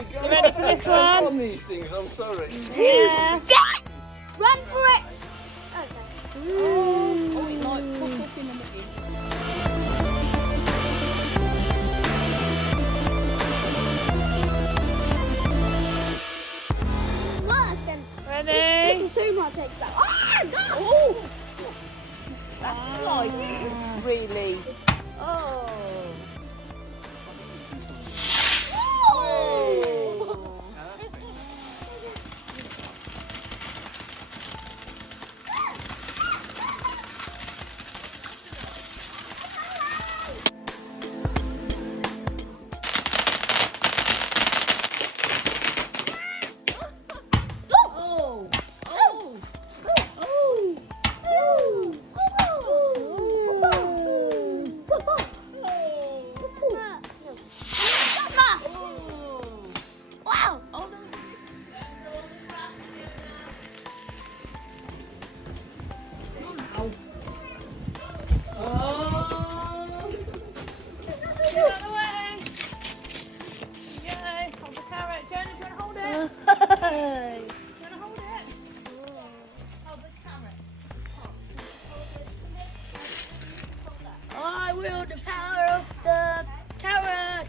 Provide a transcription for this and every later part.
Really, You ready for this one? on these things, I'm sorry. Yeah. Run for it! Okay. Oh, it might pop up in a minute. Ready? This is too much extra. Oh, Oh! That's like really. Oh. I will the power of the carrot.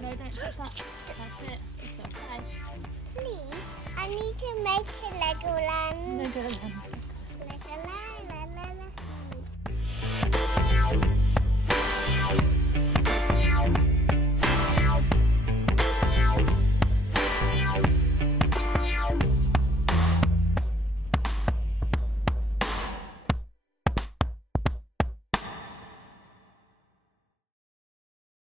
No, don't touch that. That's it. It's okay. Please, I need to make a Legoland. Legoland. Legoland.